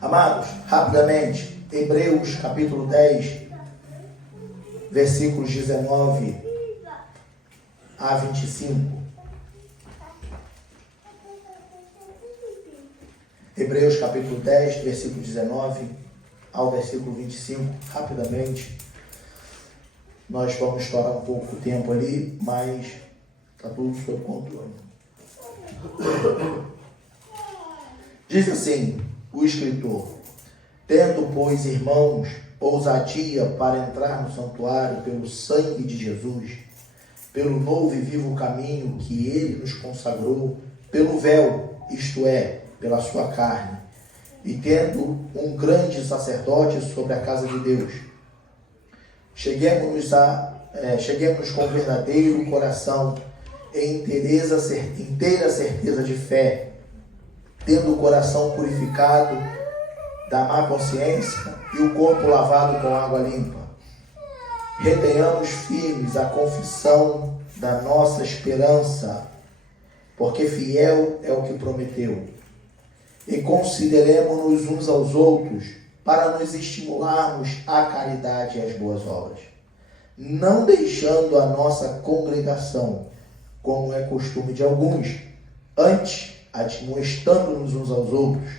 Amados, rapidamente, Hebreus capítulo 10, versículos 19 a 25. Hebreus capítulo 10, versículo 19 ao versículo 25, rapidamente. Nós vamos estourar um pouco o tempo ali, mas está tudo sob controle. Diz assim o escritor: tendo, pois, irmãos, ousadia para entrar no santuário pelo sangue de Jesus, pelo novo e vivo caminho que ele nos consagrou, pelo véu, isto é, pela sua carne, e tendo um grande sacerdote sobre a casa de Deus, cheguemos com verdadeiro coração, em inteira certeza de fé, tendo o coração purificado da má consciência e o corpo lavado com água limpa. Retenhamos firmes a confissão da nossa esperança, porque fiel é o que prometeu. E consideremos-nos uns aos outros para nos estimularmos à caridade e às boas obras, não deixando a nossa congregação, como é costume de alguns, antes admoestando-nos uns aos outros,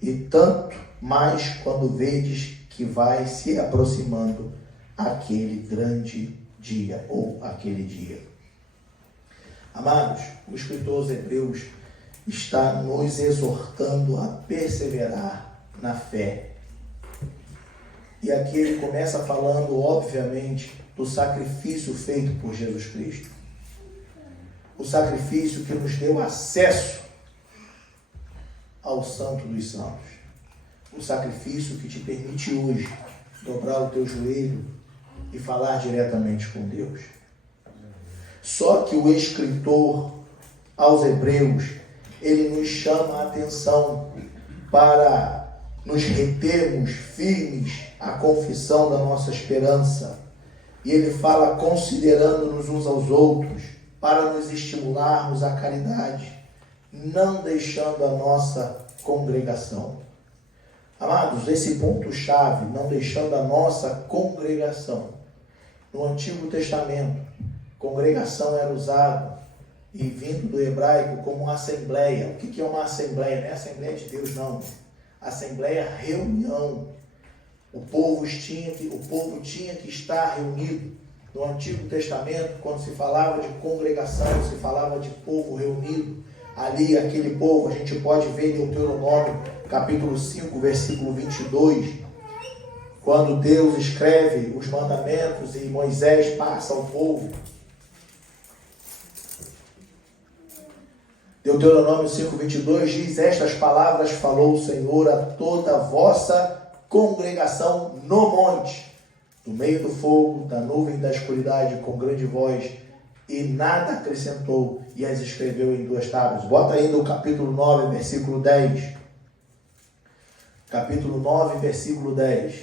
e tanto mais quando vedes que vai se aproximando aquele grande dia, ou aquele dia. Amados, o escritor aos Hebreus está nos exortando a perseverar na fé. E aqui ele começa falando, obviamente, do sacrifício feito por Jesus Cristo. O sacrifício que nos deu acesso ao Santo dos Santos. O sacrifício que te permite hoje dobrar o teu joelho e falar diretamente com Deus. Só que o escritor aos Hebreus, ele nos chama a atenção para nos retermos firmes à confissão da nossa esperança. E ele fala considerando-nos uns aos outros para nos estimularmos à caridade, não deixando a nossa congregação. Amados, esse ponto-chave, não deixando a nossa congregação. No Antigo Testamento, congregação era usado e vindo do hebraico como assembleia. O que é uma assembleia? Não é Assembleia de Deus, não. Assembleia, reunião. O povo tinha que estar reunido. No Antigo Testamento, quando se falava de congregação, se falava de povo reunido. Ali, aquele povo, a gente pode ver em Deuteronômio, capítulo 5, versículo 22, quando Deus escreve os mandamentos e Moisés passa ao povo. Deuteronômio 5, 22 diz: estas palavras falou o Senhor a toda a vossa congregação no monte, no meio do fogo, da nuvem e da escuridade, com grande voz, e nada acrescentou, e as escreveu em 2 tábuas. Bota aí no capítulo 9, versículo 10. Capítulo 9, versículo 10.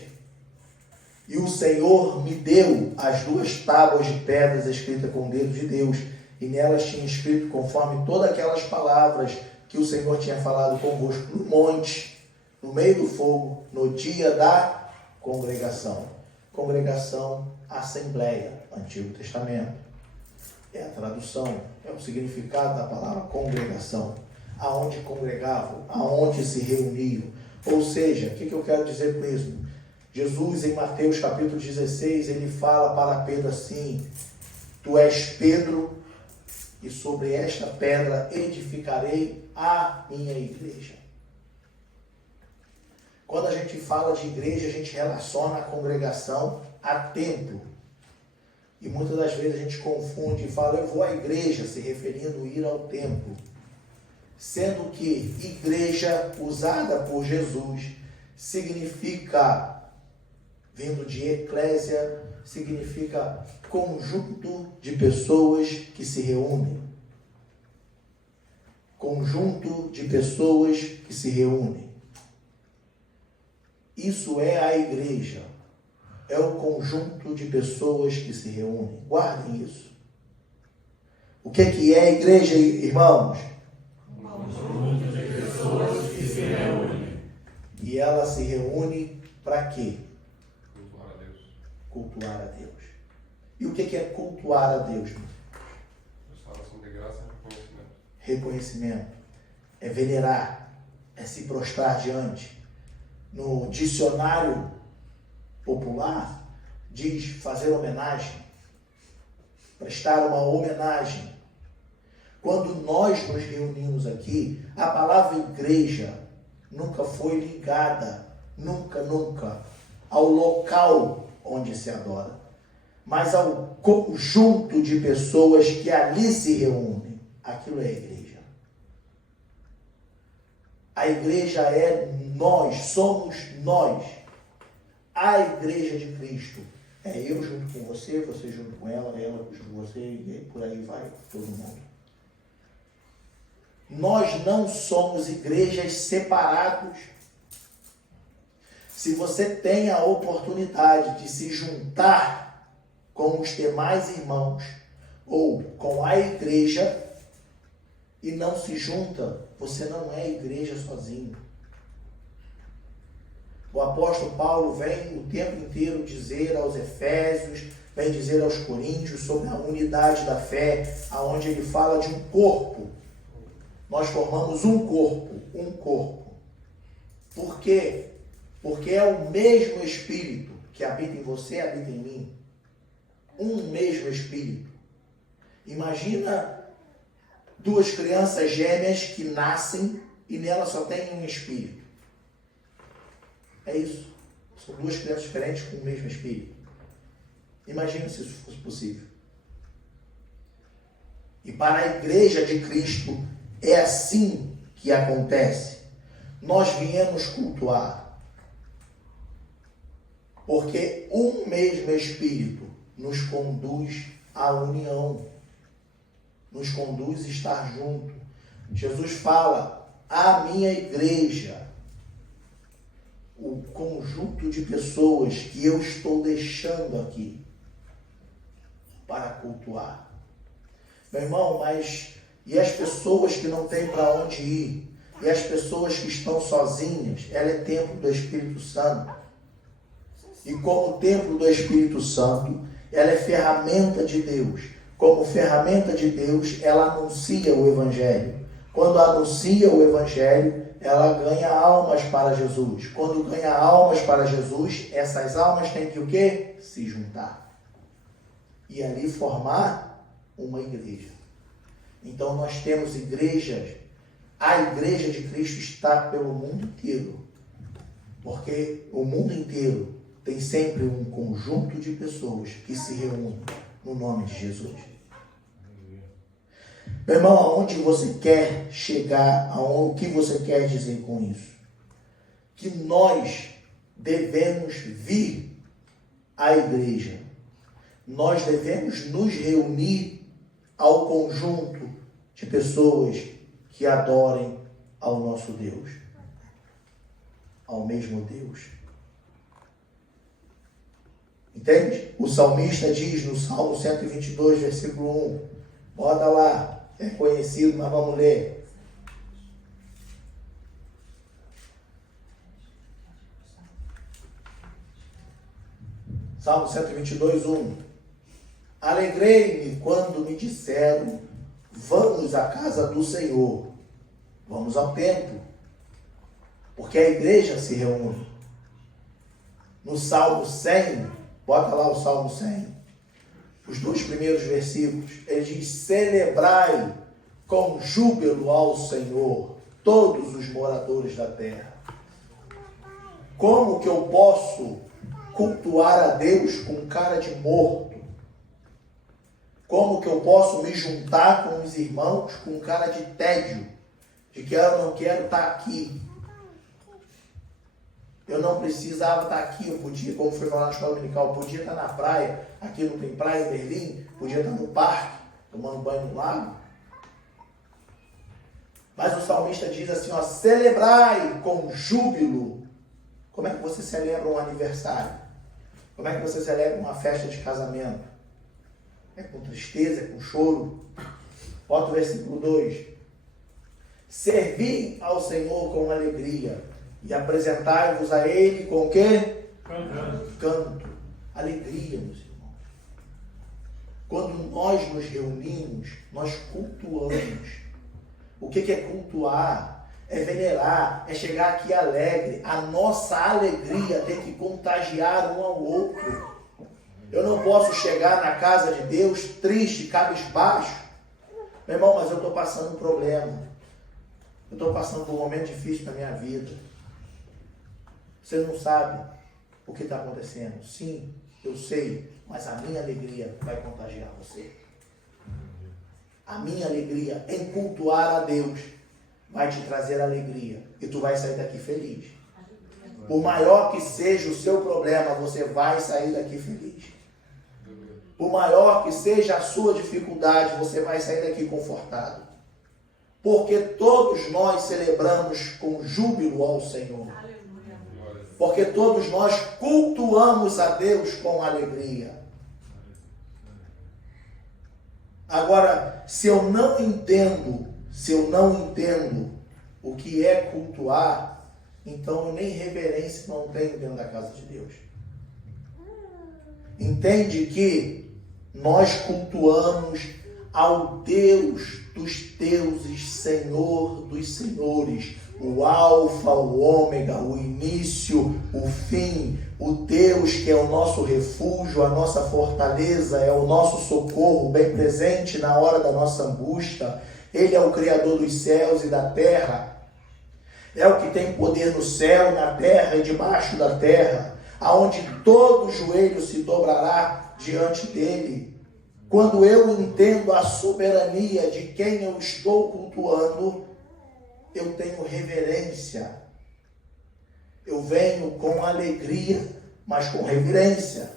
E o Senhor me deu as 2 tábuas de pedras escritas com o dedo de Deus, e nelas tinha escrito conforme todas aquelas palavras que o Senhor tinha falado convosco no monte, no meio do fogo, no dia da congregação. Congregação, assembleia, Antigo Testamento. É a tradução, é o significado da palavra congregação. Aonde congregavam, aonde se reuniam. Ou seja, o que eu quero dizer com isso? Jesus, em Mateus capítulo 16, ele fala para Pedro assim: tu és Pedro, e sobre esta pedra edificarei a minha igreja. Quando a gente fala de igreja, a gente relaciona a congregação a templo. E muitas das vezes a gente confunde e fala: eu vou à igreja, se referindo a ir ao templo. Sendo que igreja, usada por Jesus, significa, vindo de eclésia, significa conjunto de pessoas que se reúnem. Conjunto de pessoas que se reúnem. Isso é a igreja. É o conjunto de pessoas que se reúnem. Guardem isso. O que é a igreja, irmãos? Um conjunto de pessoas que se reúnem. E ela se reúne para quê? Cultuar a Deus. Cultuar a Deus. E o que é cultuar a Deus? Restauração de graça e reconhecimento. Reconhecimento. É venerar. É se prostrar diante. No dicionário popular, diz fazer homenagem. Prestar uma homenagem. Quando nós nos reunimos aqui, a palavra igreja nunca foi ligada, nunca, ao local onde se adora, mas ao conjunto de pessoas que ali se reúnem. Aquilo é a igreja. A igreja é nós, somos nós. A igreja de Cristo é eu junto com você, você junto com ela junto com você, e por aí vai todo mundo. Nós não somos igrejas separados. Se você tem a oportunidade de se juntar com os demais irmãos ou com a igreja e não se junta, você não é igreja sozinho. O apóstolo Paulo vem o tempo inteiro dizer aos Efésios, vem dizer aos Coríntios sobre a unidade da fé, aonde ele fala de um corpo. Nós formamos um corpo, um corpo. Por quê? Porque é o mesmo Espírito que habita em você, habita em mim. Um mesmo Espírito. Imagina duas crianças gêmeas que nascem e nela só tem um Espírito. É isso. São duas crianças diferentes com o mesmo Espírito. Imagina se isso fosse possível. E para a igreja de Cristo, é assim que acontece. Nós viemos cultuar. Porque um mesmo Espírito nos conduz à união. Nos conduz a estar junto. Jesus fala, a minha igreja, o conjunto de pessoas que eu estou deixando aqui para cultuar. Meu irmão, mas e as pessoas que não têm para onde ir? E as pessoas que estão sozinhas? Ela é templo do Espírito Santo. E como templo do Espírito Santo, ela é ferramenta de Deus. Como ferramenta de Deus, ela anuncia o Evangelho. Quando anuncia o Evangelho, ela ganha almas para Jesus. Quando ganha almas para Jesus, essas almas têm que o quê? Se juntar. E ali formar uma igreja. Então nós temos igrejas. A igreja de Cristo está pelo mundo inteiro. Porque o mundo inteiro tem sempre um conjunto de pessoas que se reúnem no nome de Jesus. Meu irmão, aonde você quer chegar? O que você quer dizer com isso? Que nós devemos vir à igreja. Nós devemos nos reunir ao conjunto de pessoas que adorem ao nosso Deus. Ao mesmo Deus. Entende? O salmista diz no Salmo 122, versículo 1. Bota lá. É conhecido, mas vamos ler. Salmo 122, 1. Alegrei-me quando me disseram, vamos à casa do Senhor. Vamos ao templo. Porque a igreja se reúne. No Salmo 100, bota lá o Salmo 100. Os 2 primeiros versículos, ele diz, celebrai com júbilo ao Senhor, todos os moradores da terra. Como que eu posso cultuar a Deus com cara de morto? Como que eu posso me juntar com os irmãos com cara de tédio? De que eu não quero estar aqui. Eu não precisava estar aqui, eu podia, como foi falar na escola dominical, eu podia estar na praia, aqui não tem praia em Berlim, podia estar no parque, tomando banho no lago. Mas o salmista diz assim, ó, celebrai com júbilo. Como é que você celebra um aniversário? Como é que você celebra uma festa de casamento? É com tristeza, é com choro? Bota o versículo 2. Servi ao Senhor com alegria E apresentai-vos a Ele com o quê? Cantando. Canto. Alegria, meus irmãos. Quando nós nos reunimos, nós cultuamos. O que é cultuar? É venerar, é chegar aqui alegre. A nossa alegria tem que contagiar um ao outro. Eu não posso chegar na casa de Deus triste, cabisbaixo. Meu irmão, mas eu estou passando um problema. Eu estou passando por um momento difícil na minha vida. Você não sabe o que está acontecendo. Sim, eu sei, mas a minha alegria vai contagiar você. A minha alegria em cultuar a Deus vai te trazer alegria. E tu vai sair daqui feliz. Por maior que seja o seu problema, você vai sair daqui feliz. Por maior que seja a sua dificuldade, você vai sair daqui confortado. Porque todos nós celebramos com júbilo ao Senhor. Porque todos nós cultuamos a Deus com alegria. Agora, se eu não entendo o que é cultuar, então eu nem reverência não tenho dentro da casa de Deus. Entende que nós cultuamos ao Deus dos deuses, Senhor dos senhores, o Alfa, o Ômega, o início, o fim, o Deus que é o nosso refúgio, a nossa fortaleza, é o nosso socorro bem presente na hora da nossa angústia. Ele é o Criador dos céus e da terra, é o que tem poder no céu, na terra e debaixo da terra, aonde todo joelho se dobrará diante dele. Quando eu entendo a soberania de quem eu estou cultuando, eu tenho reverência. Eu venho com alegria, mas com reverência.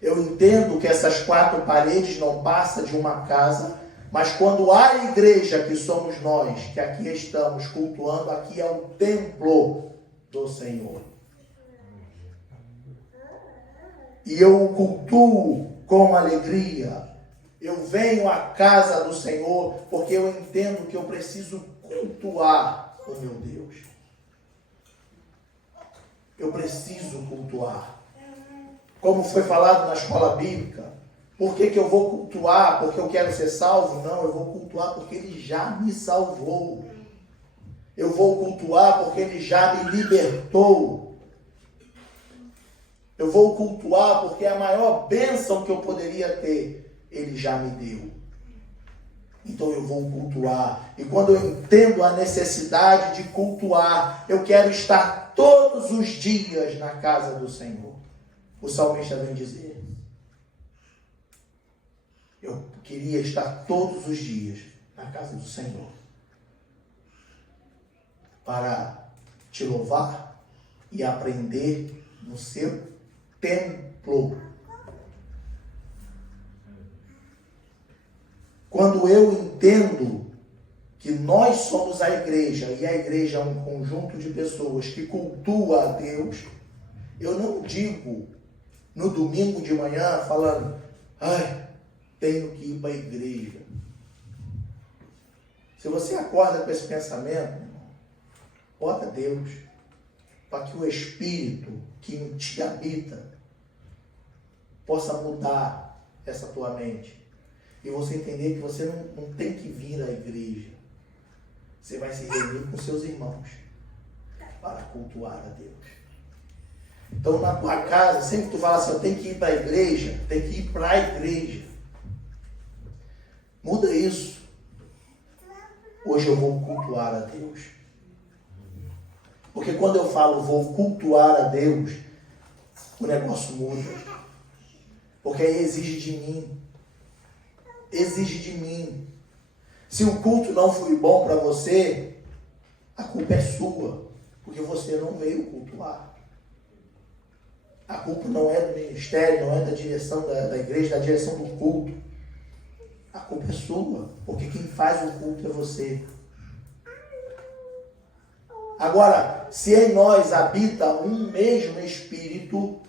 Eu entendo que essas quatro paredes não passam de uma casa, mas quando a igreja, que somos nós, que aqui estamos cultuando, aqui é o templo do Senhor. E eu o cultuo com alegria. Eu venho à casa do Senhor porque eu entendo que eu preciso cultuar o meu Deus. Eu preciso cultuar. Como foi falado na escola bíblica, por que eu vou cultuar? Porque eu quero ser salvo? Não, eu vou cultuar porque Ele já me salvou. Eu vou cultuar porque Ele já me libertou. Eu vou cultuar porque a maior bênção que eu poderia ter, Ele já me deu. Então eu vou cultuar. E quando eu entendo a necessidade de cultuar, eu quero estar todos os dias na casa do Senhor. O salmista vem dizer: eu queria estar todos os dias na casa do Senhor para te louvar e aprender no seu templo. Quando eu entendo que nós somos a igreja, e a igreja é um conjunto de pessoas que cultua a Deus, eu não digo no domingo de manhã falando: ai, tenho que ir para a igreja. Se você acorda com esse pensamento, bota Deus, para que o Espírito que em ti habita possa mudar essa tua mente. E você entender que você não tem que vir à igreja. Você vai se reunir com seus irmãos para cultuar a Deus. Então, na tua casa, sempre que tu fala assim: eu tenho que ir para a igreja, tem que ir para a igreja. Muda isso. Hoje eu vou cultuar a Deus. Porque quando eu falo vou cultuar a Deus, o negócio muda. Porque aí exige de mim. Exige de mim. Se o culto não foi bom para você, a culpa é sua. Porque você não veio cultuar. A culpa não é do ministério, não é da direção da igreja, da direção do culto. A culpa é sua. Porque quem faz o culto é você. Agora, se em nós habita um mesmo Espírito,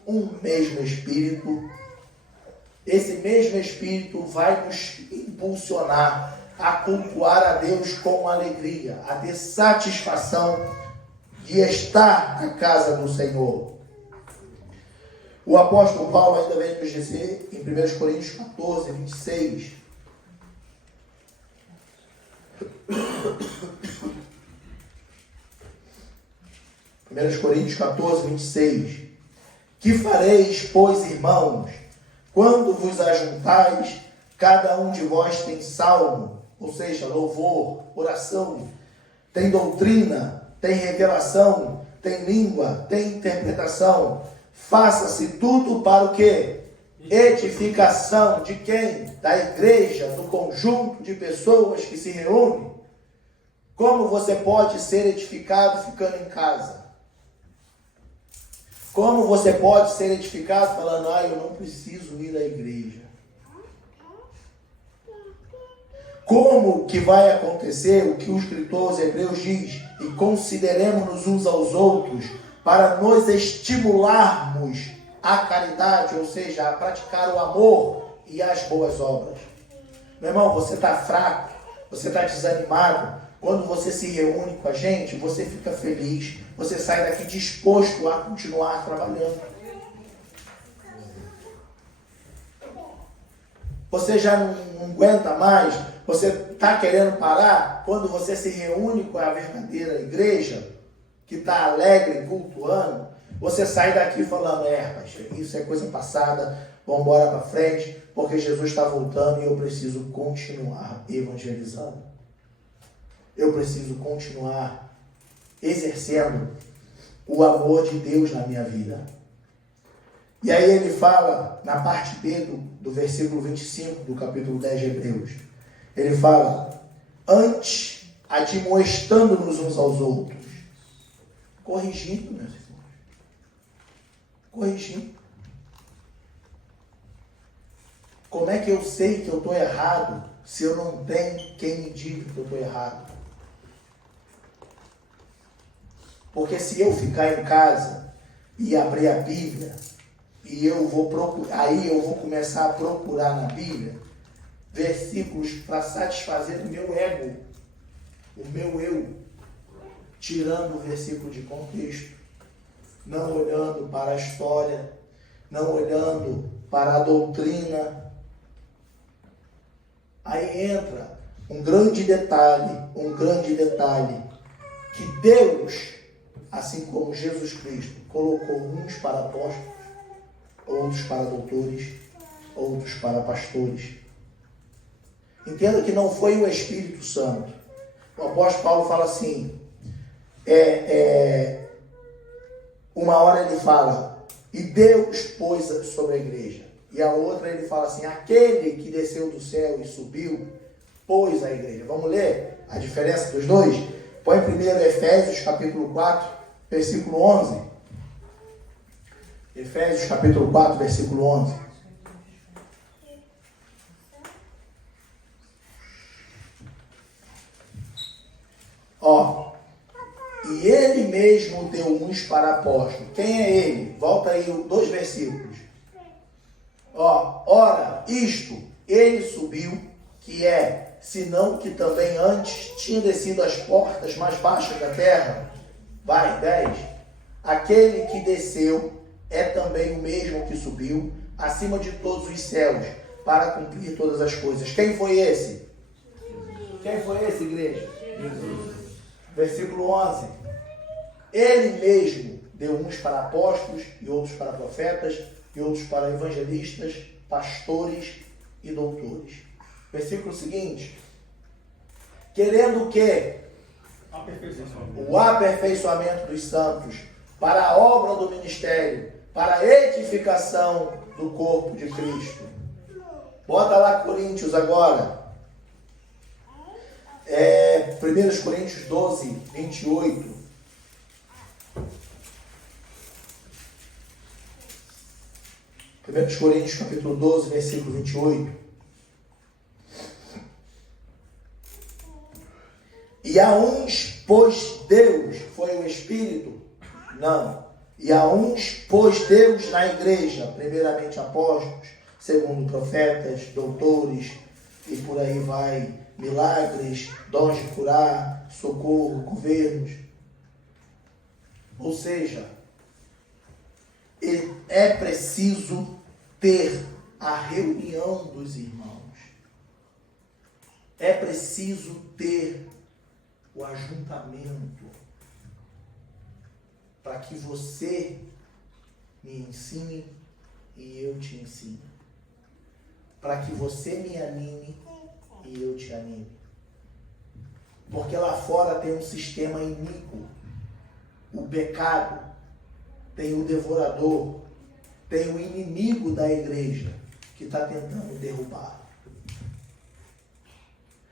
esse mesmo Espírito vai nos impulsionar a cultuar a Deus com alegria, a ter satisfação de estar na casa do Senhor. O apóstolo Paulo ainda vem nos dizer em 1 Coríntios 14, 26. 1 Coríntios 14, 26. Que fareis, pois, irmãos, quando vos ajuntais, cada um de vós tem salmo, ou seja, louvor, oração, tem doutrina, tem revelação, tem língua, tem interpretação. Faça-se tudo para o quê? Edificação de quem? Da igreja, do conjunto de pessoas que se reúnem. Como você pode ser edificado ficando em casa? Como você pode ser edificado falando, eu não preciso ir à igreja? Como que vai acontecer o que o escritor aos Hebreus diz? E consideremos-nos uns aos outros para nos estimularmos à caridade, ou seja, a praticar o amor e as boas obras. Meu irmão, você está fraco, você está desanimado. Quando você se reúne com a gente, você fica feliz. Você sai daqui disposto a continuar trabalhando. Você já não aguenta mais. Você está querendo parar. Quando você se reúne com a verdadeira igreja, que está alegre, cultuando, você sai daqui falando, rapaz, isso é coisa passada, vamos embora para frente, porque Jesus está voltando e eu preciso continuar evangelizando. Eu preciso continuar exercendo o amor de Deus na minha vida. E aí ele fala, na parte B do versículo 25 do capítulo 10 de Hebreus, ele fala, antes admoestando-nos uns aos outros, corrigindo, meus irmãos, corrigindo. Como é que eu sei que eu estou errado se eu não tenho quem me diga que eu estou errado? Porque se eu ficar em casa e abrir a Bíblia, e eu vou procurar, aí eu vou começar a procurar na Bíblia versículos para satisfazer o meu ego, o meu eu, tirando o versículo de contexto, não olhando para a história, não olhando para a doutrina. Aí entra um grande detalhe, que Deus, assim como Jesus Cristo, colocou uns para apóstolos, outros para doutores, outros para pastores. Entenda que não foi o Espírito Santo. O apóstolo Paulo fala assim, uma hora ele fala, e Deus pôs sobre a igreja. E a outra ele fala assim, aquele que desceu do céu e subiu, pôs a igreja. Vamos ler a diferença dos dois? Põe primeiro Efésios capítulo 4, versículo 11. Efésios capítulo 4, versículo 11. E ele mesmo deu uns para apóstolos. Quem é ele? Volta aí 2 versículos. Ora, isto, ele subiu, que é, senão que também antes tinha descido as portas mais baixas da terra. Vai, 10. Aquele que desceu é também o mesmo que subiu, acima de todos os céus, para cumprir todas as coisas. Quem foi esse? Quem foi esse, igreja? Jesus. Versículo 11. Ele mesmo deu uns para apóstolos, e outros para profetas, e outros para evangelistas, pastores e doutores. Versículo seguinte. Querendo o quê? O aperfeiçoamento dos santos, para a obra do ministério, para a edificação do corpo de Cristo. Bota lá Coríntios agora. 1 Coríntios 12, 28. 1 Coríntios capítulo 12, versículo 28. E a uns pôs Deus, foi o Espírito? Não. E a uns pôs Deus na igreja, primeiramente apóstolos, segundo profetas, doutores, e por aí vai, milagres, dons de curar, socorro, governos. Ou seja, é preciso ter a reunião dos irmãos. É preciso ter o ajuntamento para que você me ensine e eu te ensine. Para que você me anime e eu te anime. Porque lá fora tem um sistema iníquo. O pecado, tem o devorador, tem o inimigo da igreja que está tentando derrubar.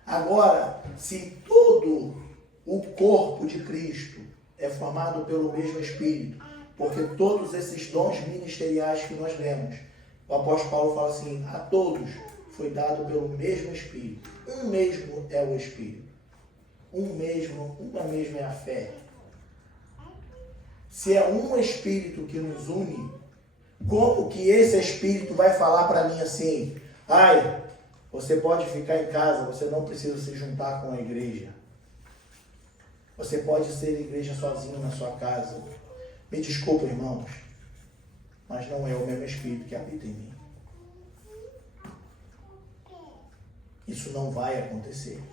Agora, se todo o corpo de Cristo é formado pelo mesmo Espírito, porque todos esses dons ministeriais que nós lemos, o apóstolo Paulo fala assim, a todos foi dado pelo mesmo Espírito. Um mesmo é o Espírito. Uma mesma é a fé. Se é um Espírito que nos une, como que esse Espírito vai falar para mim assim, ai, você pode ficar em casa, você não precisa se juntar com a igreja. Você pode ser igreja sozinho na sua casa. Me desculpa, irmãos, mas não é o mesmo Espírito que habita em mim. Isso não vai acontecer.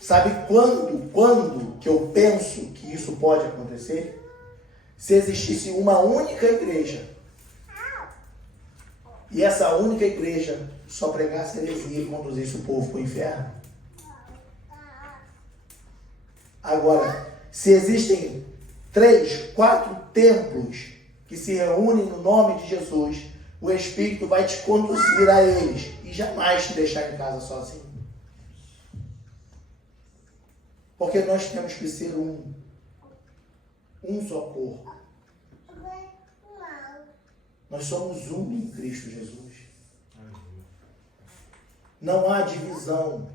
Sabe quando que eu penso que isso pode acontecer? Se existisse uma única igreja, e essa única igreja só pregasse heresia e conduzisse o povo para o inferno. Agora, se existem 3, 4 templos que se reúnem no nome de Jesus, o Espírito vai te conduzir a eles e jamais te deixar em casa sozinho. Porque nós temos que ser um só corpo. Nós somos um em Cristo Jesus. Não há divisão.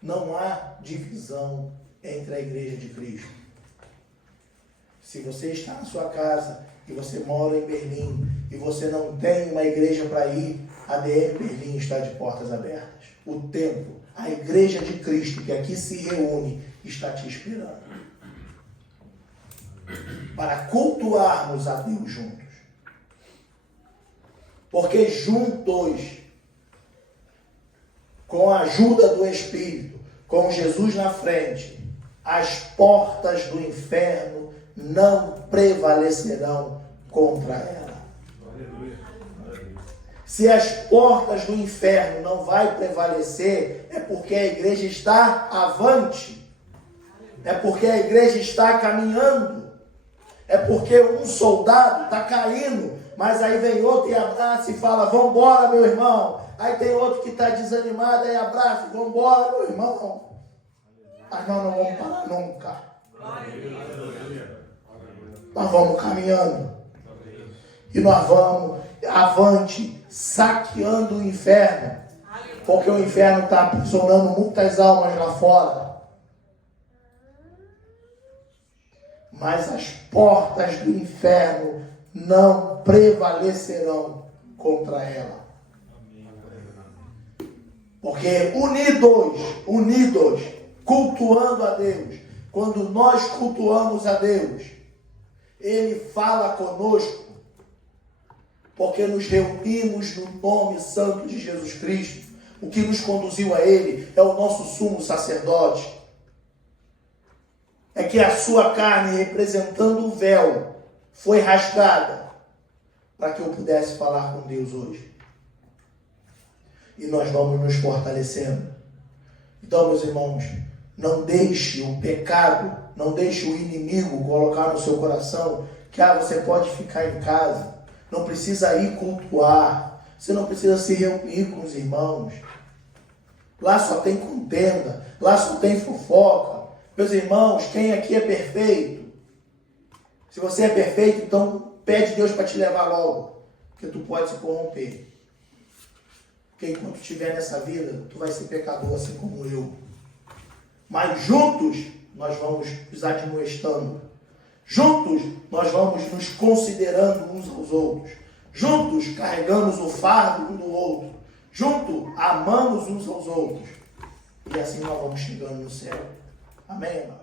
Não há divisão entre a igreja de Cristo. Se você está na sua casa e você mora em Berlim e você não tem uma igreja para ir, a DM Berlim está de portas abertas. O templo, a igreja de Cristo que aqui se reúne, está te esperando. Para cultuarmos a Deus juntos. Porque juntos, com a ajuda do Espírito, com Jesus na frente, as portas do inferno não prevalecerão contra ela. Se as portas do inferno não vai prevalecer, é porque a igreja está avante. É porque a igreja está caminhando. É porque um soldado está caindo, mas aí vem outro e abraça e fala, vamos embora, meu irmão. Aí tem outro que está desanimado e abraça, vamos embora, meu irmão. Mas nós não vamos parar nunca. Nós vamos caminhando. E nós vamos avante, saqueando o inferno. Porque o inferno está aprisionando muitas almas lá fora. Mas as portas do inferno não prevalecerão contra ela. Porque unidos, cultuando a Deus, quando nós cultuamos a Deus, Ele fala conosco, porque nos reunimos no nome santo de Jesus Cristo. O que nos conduziu a Ele é o nosso sumo sacerdote. É que a sua carne, representando o véu, foi rasgada para que eu pudesse falar com Deus hoje. E nós vamos nos fortalecendo. Então, meus irmãos, não deixe o pecado, não deixe o inimigo colocar no seu coração que você pode ficar em casa, não precisa ir cultuar, você não precisa se reunir com os irmãos. Lá só tem contenda, lá só tem fofoca. Meus irmãos, quem aqui é perfeito? Se você é perfeito, então pede Deus para te levar logo, porque tu pode se corromper. Porque enquanto estiver nessa vida, tu vai ser pecador assim como eu. Mas juntos, nós vamos nos admoestando. Juntos, nós vamos nos considerando uns aos outros. Juntos, carregamos o fardo um do outro. Juntos, amamos uns aos outros. E assim nós vamos chegando no céu. Amém, irmão?